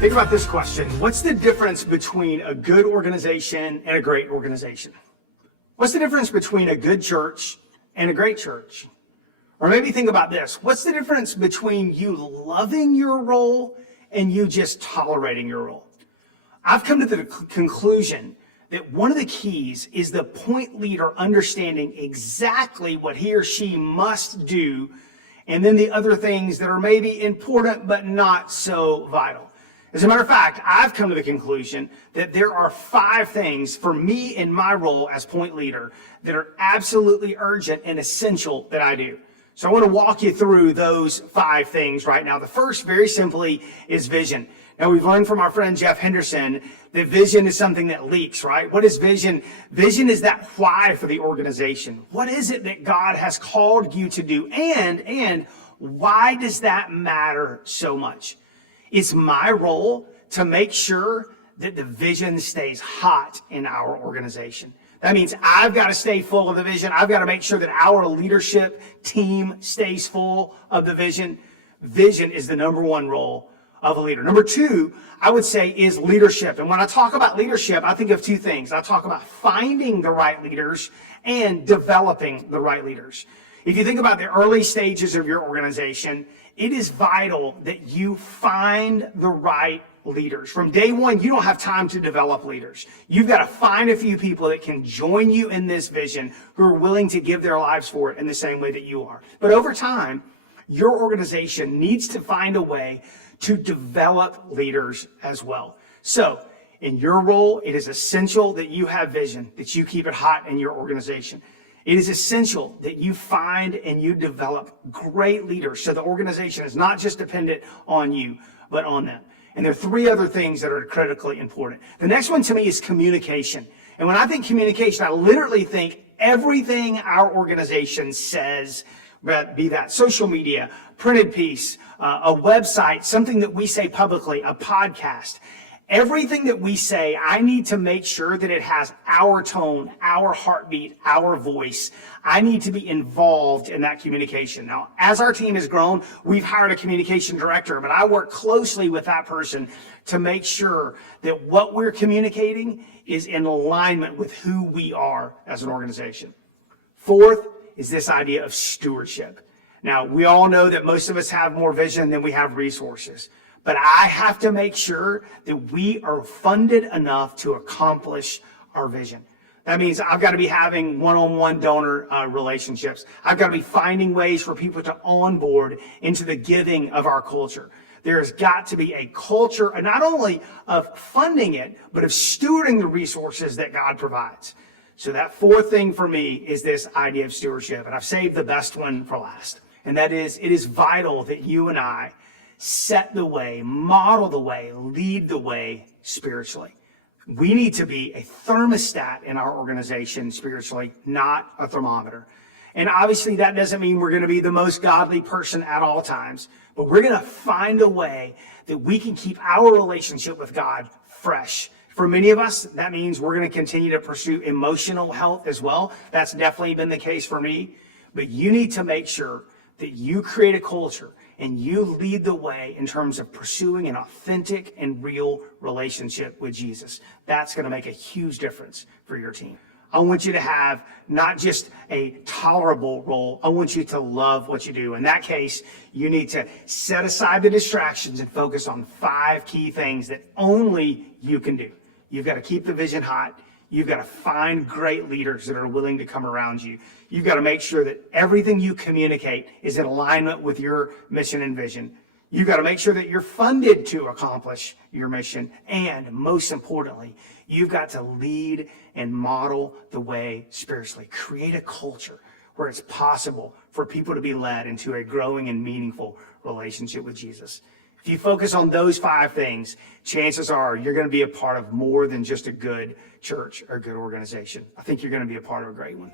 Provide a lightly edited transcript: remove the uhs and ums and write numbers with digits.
Think about this question. What's the difference between a good organization and a great organization? What's the difference between a good church and a great church? Or maybe think about this. What's the difference between you loving your role and you just tolerating your role? I've come to the conclusion that one of the keys is the point leader understanding exactly what he or she must do, and then the other things that are maybe important but not so vital. As a matter of fact, I've come to the conclusion that there are 5 things for me in my role as point leader that are absolutely urgent and essential that I do. So I want to walk you through those 5 things right now. The first, very simply, is vision. Now, we've learned from our friend Jeff Henderson that vision is something that leaks, right? What is vision? Vision is that why for the organization. What is it that God has called you to do? And why does that matter so much? It's my role to make sure that the vision stays hot in our organization. That means I've got to stay full of the vision. I've got to make sure that our leadership team stays full of the vision. Vision is the number 1 role of a leader. Number 2, I would say, is leadership. And when I talk about leadership, I think of 2 things. I talk about finding the right leaders and developing the right leaders. If you think about the early stages of your organization, it is vital that you find the right leaders. From day 1, you don't have time to develop leaders. You've got to find a few people that can join you in this vision, who are willing to give their lives for it in the same way that you are. But over time, your organization needs to find a way to develop leaders as well. So, in your role, it is essential that you have vision, that you keep it hot in your organization. It is essential that you find and you develop great leaders so the organization is not just dependent on you, but on them. And there are 3 other things that are critically important. The next one to me is communication. And when I think communication, I literally think everything our organization says, be that social media, printed piece, a website, something that we say publicly, a podcast. Everything that we say, I need to make sure that it has our tone, our heartbeat, our voice. I need to be involved in that communication. Now, as our team has grown, we've hired a communication director, but I work closely with that person to make sure that what we're communicating is in alignment with who we are as an organization. 4th is this idea of stewardship. Now, we all know that most of us have more vision than we have resources. But I have to make sure that we are funded enough to accomplish our vision. That means I've got to be having one-on-one donor relationships. I've got to be finding ways for people to onboard into the giving of our culture. There's got to be a culture, not only of funding it, but of stewarding the resources that God provides. So that 4th thing for me is this idea of stewardship. And I've saved the best one for last. And that is, it is vital that you and I set the way, model the way, lead the way spiritually. We need to be a thermostat in our organization spiritually, not a thermometer. And obviously that doesn't mean we're going to be the most godly person at all times, but we're going to find a way that we can keep our relationship with God fresh. For many of us, that means we're going to continue to pursue emotional health as well. That's definitely been the case for me. But you need to make sure that you create a culture and you lead the way in terms of pursuing an authentic and real relationship with Jesus. That's going to make a huge difference for your team. I want you to have not just a tolerable role. I want you to love what you do. In that case, you need to set aside the distractions and focus on 5 key things that only you can do. You've got to keep the vision hot. You've got to find great leaders that are willing to come around you. You've got to make sure that everything you communicate is in alignment with your mission and vision. You've got to make sure that you're funded to accomplish your mission. And most importantly, you've got to lead and model the way spiritually. Create a culture where it's possible for people to be led into a growing and meaningful relationship with Jesus. If you focus on those 5 things, chances are you're going to be a part of more than just a good church or good organization. I think you're going to be a part of a great one.